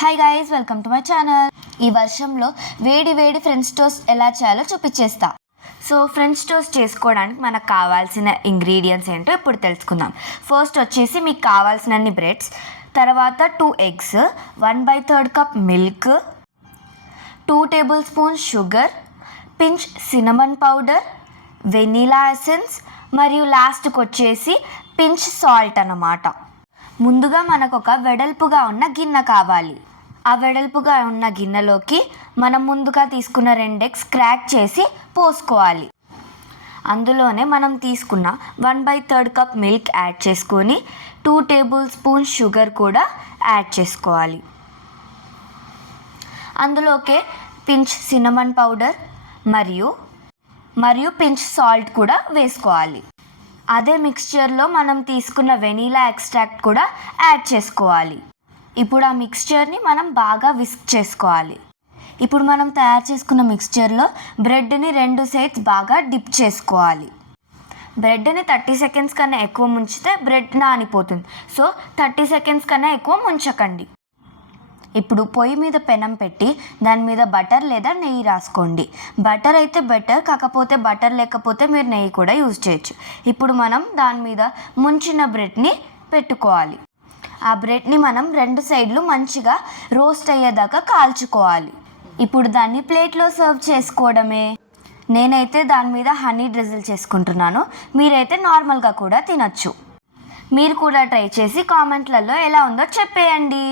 Hi guys, welcome to my channel. ఈ వర్షంలో వేడి వేడి ఫ్రెంచ్ టోస్ట్ ఎలా చేయాలో చూపించేస్తా. సో ఫ్రెంచ్ టోస్ట్ చేసుకోవడానికి మనకు కావాల్సిన ఇంగ్రీడియంట్స్ ఏంటో ఇప్పుడు తెలుసుకుందాం. ఫస్ట్ వచ్చేసి మీకు కావాల్సినన్ని బ్రెడ్స్, తర్వాత 2 eggs, 1/3 cup milk, 2 table spoons sugar, pinch cinnamon powder, vanilla essence మరియు లాస్ట్కి వచ్చేసి పించ్ సాల్ట్ అన్నమాట. ముందుగా మనకు ఒక వెడల్పుగా ఉన్న గిన్నె కావాలి. ఆ వెడల్పుగా ఉన్న గిన్నెలోకి మనం ముందుగా తీసుకున్న 2 eggs క్రాక్ చేసి పోసుకోవాలి. అందులోనే మనం తీసుకున్న 1/3 కప్ మిల్క్ యాడ్ చేసుకొని 2 టేబుల్ స్పూన్స్ షుగర్ కూడా యాడ్ చేసుకోవాలి. అందులోకే పించ్ సినమన్ పౌడర్ మరియు పించ్ సాల్ట్ కూడా వేసుకోవాలి. అదే మిక్స్చర్లో మనం తీసుకున్న వెనీలా ఎక్స్ట్రాక్ట్ కూడా యాడ్ చేసుకోవాలి. ఇప్పుడు ఆ మిక్స్చర్ని మనం బాగా విస్క్ చేసుకోవాలి. ఇప్పుడు మనం తయారు చేసుకున్న మిక్స్చర్లో బ్రెడ్ని 2 సైడ్స్ బాగా డిప్ చేసుకోవాలి. బ్రెడ్ని 30 సెకండ్స్ కన్నా ఎక్కువ ముంచితే బ్రెడ్ నానిపోతుంది. సో 30 సెకండ్స్ కన్నా ఎక్కువ ముంచకండి. ఇప్పుడు పొయ్యి మీద పెనం పెట్టి దాని మీద బటర్ లేదా నెయ్యి రాసుకోండి. బటర్ అయితే బెటర్, కాకపోతే బటర్ లేకపోతే మీరు నెయ్యి కూడా యూజ్ చేయొచ్చు. ఇప్పుడు మనం దాని మీద ముంచిన బ్రెడ్ని పెట్టుకోవాలి. ఆ బ్రెడ్ని మనం 2 సైడ్లు మంచిగా రోస్ట్ అయ్యేదాకా కాల్చుకోవాలి. ఇప్పుడు దాన్ని ప్లేట్లో సర్వ్ చేసుకోవడమే. నేనైతే దాని మీద హనీ డ్రిజిల్ చేసుకుంటున్నాను. మీరైతే నార్మల్గా కూడా తినచ్చు. మీరు కూడా ట్రై చేసి కామెంట్లలో ఎలా ఉందో చెప్పేయండి.